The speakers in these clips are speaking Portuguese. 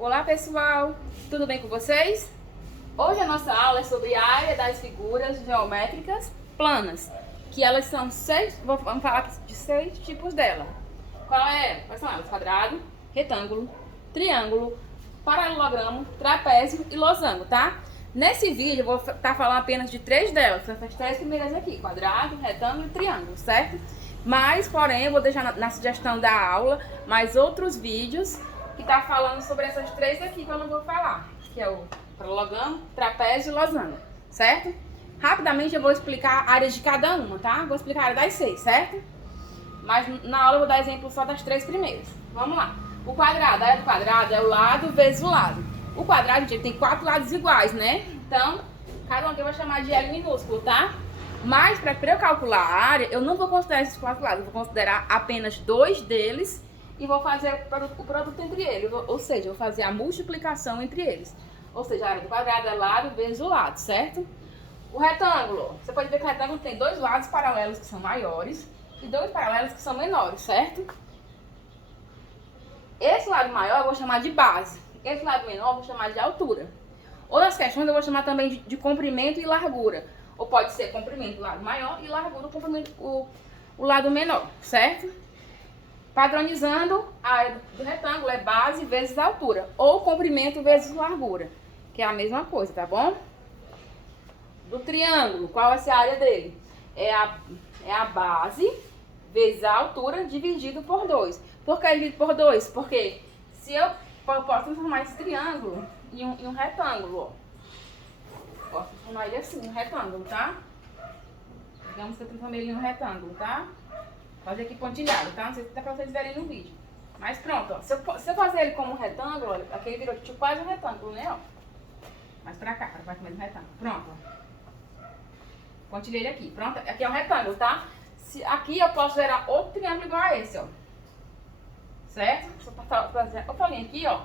Olá pessoal, tudo bem com vocês? Hoje a nossa aula é sobre a área das figuras geométricas planas, que elas são vamos falar de 6 tipos dela. Quais são elas? Quadrado, retângulo, triângulo, paralelogramo, trapézio e losango, tá? Nesse vídeo eu vou estar falando apenas de 3 delas, são essas 3 primeiras aqui, quadrado, retângulo e triângulo, certo? Mas, porém, eu vou deixar na sugestão da aula mais outros vídeos que tá falando sobre essas 3 aqui que eu não vou falar, que é o paralelogramo, trapézio e losango, certo? Rapidamente eu vou explicar a área de cada uma, tá? Vou explicar a área das 6, certo? Mas na aula eu vou dar exemplo só das 3 primeiras. Vamos lá. O quadrado, a área do quadrado é o lado vezes o lado. O quadrado, gente, tem 4 lados iguais, né? Então, cada um aqui eu vou chamar de L minúsculo, tá? Mas, para eu calcular a área, eu não vou considerar esses 4 lados. Eu vou considerar apenas 2 deles e vou fazer o produto entre eles. Ou seja, eu vou fazer a multiplicação entre eles. Ou seja, a área do quadrado é lado vezes o lado, certo? O retângulo, você pode ver que o retângulo tem 2 lados paralelos que são maiores e 2 paralelos que são menores, certo? Esse lado maior eu vou chamar de base. Esse lado menor eu vou chamar de altura. Outras questões eu vou chamar também de comprimento e largura. Ou pode ser comprimento do lado maior e largura o lado menor, certo? Padronizando, a área do retângulo é base vezes altura. Ou comprimento vezes largura, que é a mesma coisa, tá bom? Do triângulo, qual vai ser a área dele? É a base vezes a altura dividido por 2. Por que dividido por 2? Porque se eu posso transformar esse triângulo em um retângulo, ó. Posso transformar ele assim, um retângulo, tá? Digamos que eu transformei ele em um retângulo, tá? Fazer aqui pontilhado, tá? Não sei se dá pra vocês verem no vídeo. Mas pronto, ó. Se eu fazer ele como um retângulo, olha, aqui ele virou tipo quase um retângulo, né, ó. Mais pra cá, pra baixo mesmo do retângulo. Pronto, ó. Pontilhei ele aqui. Pronto, aqui é um retângulo, tá? Aqui eu posso gerar outro triângulo igual a esse, ó. Certo? Se eu fazer outra linha aqui, ó.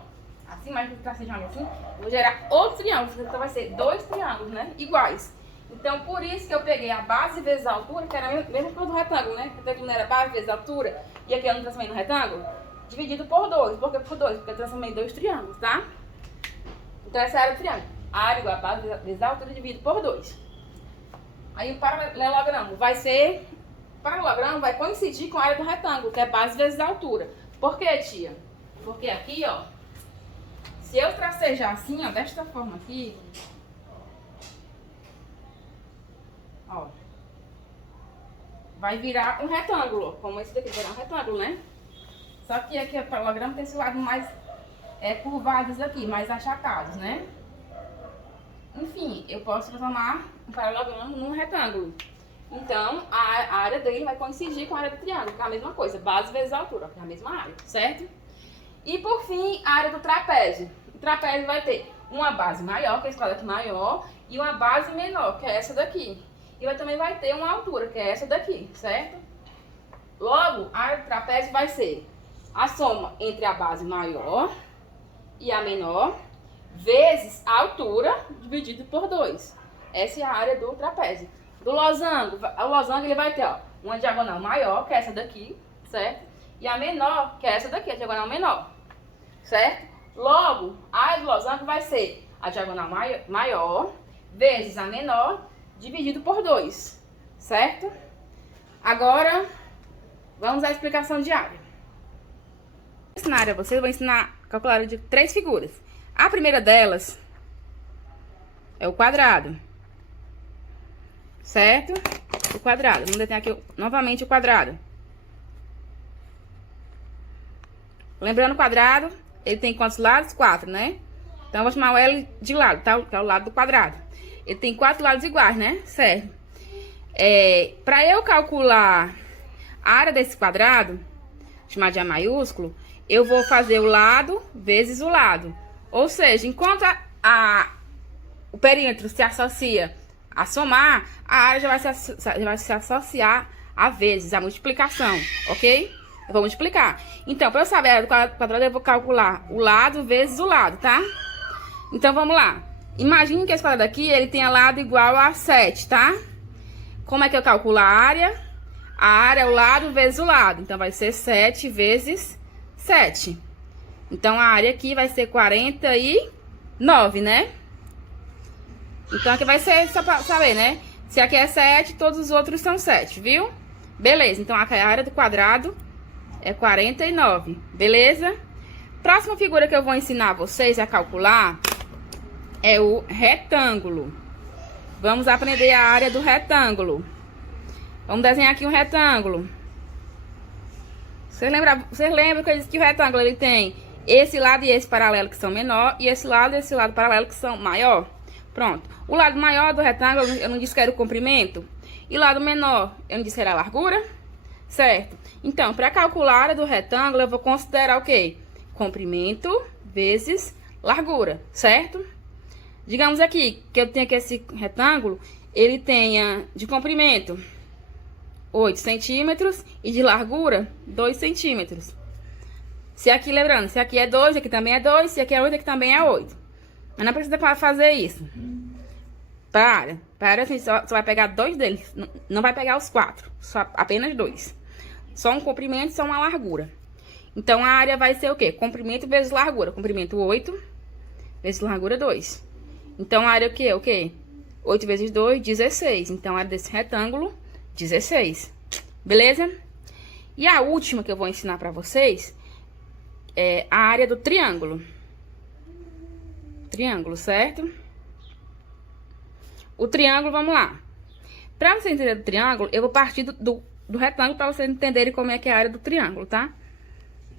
Assim, mais que tracei de uma linha assim, eu vou gerar outro triângulo. Então vai ser 2 triângulos, né? Iguais. Então, por isso que eu peguei a base vezes a altura, que era a mesma coisa do retângulo, né? O retângulo era base vezes a altura, e aqui eu não transformei no retângulo, dividido por 2. Por que por 2? Porque eu transformei em 2 triângulos, tá? Então, essa é a área do triângulo. A área igual a base vezes a altura dividido por 2. Aí, o paralelogramo vai ser... O paralelogramo vai coincidir com a área do retângulo, que é base vezes a altura. Por quê, tia? Porque aqui, ó, se eu tracejar assim, ó, desta forma aqui... Ó, vai virar um retângulo, como esse daqui, vai virar um retângulo, né? Só que aqui o paralelogramo tem esse lado mais curvados aqui, mais achacados, né? Enfim, eu posso transformar um paralelogramo num retângulo. Então, a área dele vai coincidir com a área do triângulo, que é a mesma coisa, base vezes altura, que é a mesma área, certo? E por fim, a área do trapézio. O trapézio vai ter uma base maior, que é esse lado aqui maior, e uma base menor, que é essa daqui. E também vai ter uma altura, que é essa daqui, certo? Logo, a área do trapézio vai ser a soma entre a base maior e a menor, vezes a altura, dividido por 2. Essa é a área do trapézio. Do losango, o losango ele vai ter, ó, uma diagonal maior, que é essa daqui, certo? E a menor, que é essa daqui, a diagonal menor, certo? Logo, a área do losango vai ser a diagonal maior, vezes a menor, dividido por 2, certo? Agora, vamos à explicação de área. Vou ensinar a vocês, vou ensinar a calcular a área de 3 figuras. A primeira delas é o quadrado, certo? O quadrado, vamos desenhar aqui novamente o quadrado. Lembrando o quadrado, ele tem quantos lados? 4, né? Então, eu vou chamar o L de lado, tá? Que é o lado do quadrado. Ele tem 4 lados iguais, né? Certo. Para eu calcular a área desse quadrado, chamar de A maiúsculo, eu vou fazer o lado vezes o lado. Ou seja, enquanto o perímetro se associa a somar, a área já vai se associar a vezes, a multiplicação, ok? Eu vou multiplicar. Então, para eu saber a área do quadrado, eu vou calcular o lado vezes o lado, tá? Então, vamos lá. Imagine que esse quadrado aqui, ele tenha lado igual a 7, tá? Como é que eu calculo a área? A área é o lado vezes o lado. Então, vai ser 7 vezes 7. Então, a área aqui vai ser 49, né? Então, aqui vai ser, só pra saber, né? Se aqui é 7, todos os outros são 7, viu? Beleza, então a área do quadrado é 49, beleza? Próxima figura que eu vou ensinar vocês a calcular é o retângulo. Vamos aprender a área do retângulo. Vamos desenhar aqui um retângulo. Vocês lembram que eu disse que o retângulo ele tem esse lado e esse paralelo que são menor e esse lado paralelo que são maior? Pronto. O lado maior do retângulo eu não disse que era o comprimento. E o lado menor eu não disse que era a largura? Certo. Então, para calcular a área do retângulo, eu vou considerar o quê? Comprimento vezes largura, certo? Digamos aqui que eu tenho aqui esse retângulo, ele tenha de comprimento 8 centímetros e de largura 2 centímetros. Se aqui, lembrando, se aqui é 2, aqui também é 2, se aqui é 8, aqui também é 8. Mas não precisa fazer isso. Para assim, só vai pegar 2 deles, não vai pegar os 4, só apenas 2. Só um comprimento e só uma largura. Então, a área vai ser o quê? Comprimento vezes largura. Comprimento 8 vezes largura 2. Então, a área o quê? 8 vezes 2, 16. Então, a área desse retângulo, 16. Beleza? E a última que eu vou ensinar pra vocês é a área do triângulo. Triângulo, certo? O triângulo, vamos lá. Pra você entender o triângulo, eu vou partir do retângulo pra vocês entenderem como é que é a área do triângulo, tá?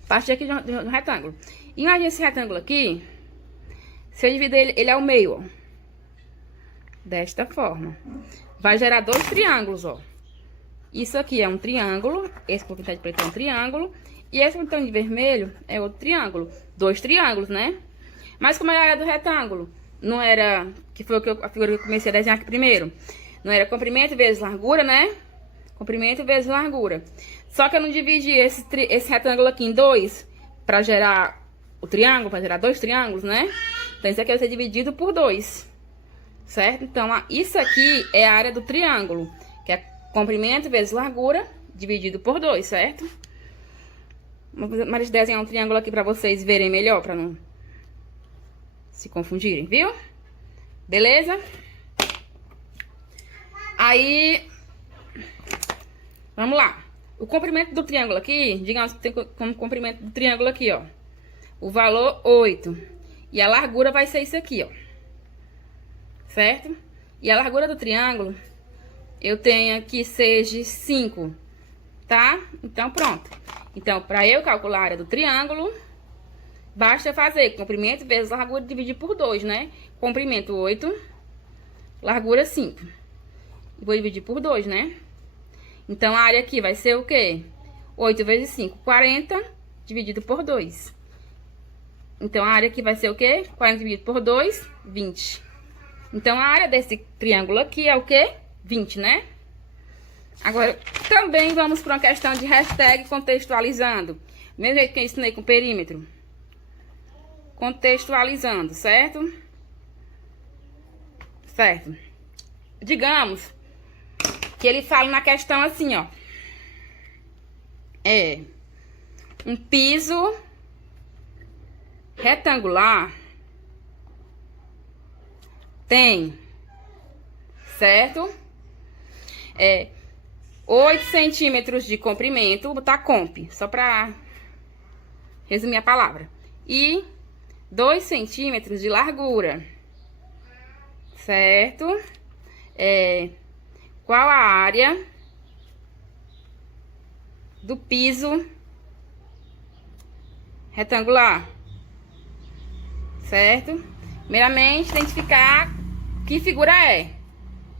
Partir aqui do retângulo. Imagina esse retângulo aqui. Se eu dividir ele ao meio, ó. Desta forma. Vai gerar 2 triângulos, ó. Isso aqui é um triângulo. Esse com pintar de preto é um triângulo. E esse com de vermelho é outro triângulo. 2 triângulos, né? Mas como é a área do retângulo? Não era... Que foi a figura que eu comecei a desenhar aqui primeiro. Não era comprimento vezes largura, né? Comprimento vezes largura. Só que eu não dividi esse retângulo aqui em 2 para gerar o triângulo, para gerar 2 triângulos, né? Então, isso aqui vai ser dividido por 2. Certo? Então, isso aqui é a área do triângulo, que é comprimento vezes largura, dividido por 2, certo? Vamos desenhar um triângulo aqui para vocês verem melhor, para não se confundirem, viu? Beleza? Aí, vamos lá. O comprimento do triângulo aqui, digamos que tem como comprimento do triângulo aqui, ó. O valor 8. E a largura vai ser isso aqui, ó. Certo? E a largura do triângulo, eu tenho que seja 5, tá? Então, pronto. Então, para eu calcular a área do triângulo, basta fazer comprimento vezes largura dividir por 2, né? Comprimento 8, largura 5. E vou dividir por 2, né? Então, a área aqui vai ser o quê? 8 vezes 5, 40, dividido por 2. Então, a área aqui vai ser o quê? 40 dividido por 2, 20. Então, a área desse triângulo aqui é o quê? 20, né? Agora, também vamos para uma questão de hashtag contextualizando. Mesmo jeito que eu ensinei com perímetro. Contextualizando, certo? Certo. Digamos que ele fala na questão assim, ó. É um piso retangular tem, certo? 8 centímetros de comprimento, vou botar comp, só pra resumir a palavra. E 2 centímetros de largura, certo? Qual a área do piso retangular? Certo? Primeiramente, identificar que figura é.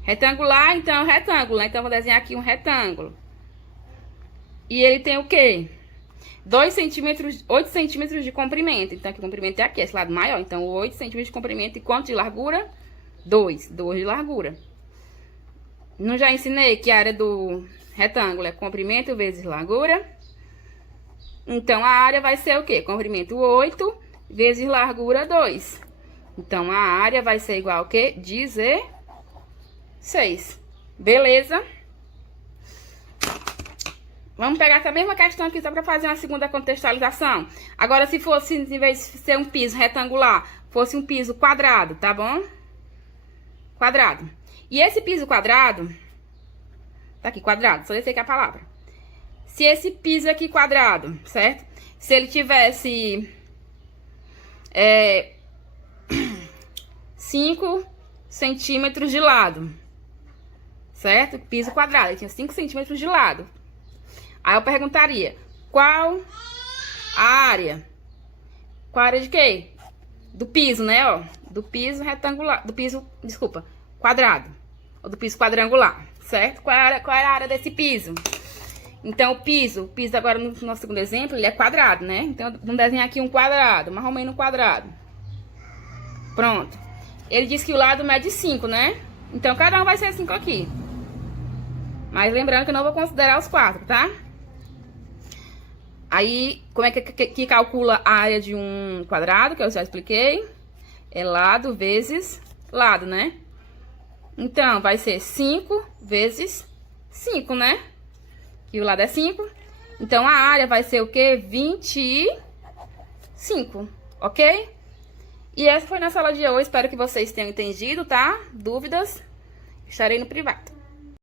Retangular, então, retângulo, né? Então, vou desenhar aqui um retângulo. E ele tem o quê? 2 centímetros, 8 centímetros de comprimento. Então, aqui o comprimento é aqui, esse lado maior. Então, 8 centímetros de comprimento. E quanto de largura? 2. 2 de largura. Não já ensinei que a área do retângulo é comprimento vezes largura? Então, a área vai ser o quê? Comprimento 8 vezes largura 2. Então, a área vai ser igual ao quê? 16. Beleza? Vamos pegar essa mesma questão aqui só para fazer uma segunda contextualização. Agora, se fosse, em vez de ser um piso retangular, fosse um piso quadrado, tá bom? Quadrado. E esse piso quadrado, tá aqui, quadrado, só descer aqui a palavra. Se esse piso aqui quadrado, certo? Se ele tivesse 5 centímetros de lado, certo? Piso quadrado, ele tinha 5 centímetros de lado. Aí eu perguntaria, qual a área? Qual a área de quê? Do piso, né, ó? Do piso retangular, do piso, desculpa, quadrado. Ou do piso quadrangular, certo? Qual é a área desse piso? Então, o piso agora no nosso segundo exemplo, ele é quadrado, né? Então, vamos desenhar aqui um quadrado, mais ou menos um quadrado. Pronto. Ele diz que o lado mede 5, né? Então, cada um vai ser 5 aqui. Mas lembrando que eu não vou considerar os 4, tá? Aí, como é que calcula a área de um quadrado, que eu já expliquei? É lado vezes lado, né? Então, vai ser 5 vezes 5, né? Que o lado é 5. Então, a área vai ser o quê? 25, ok? E essa foi nossa aula de hoje. Espero que vocês tenham entendido, tá? Dúvidas? Estarei no privado.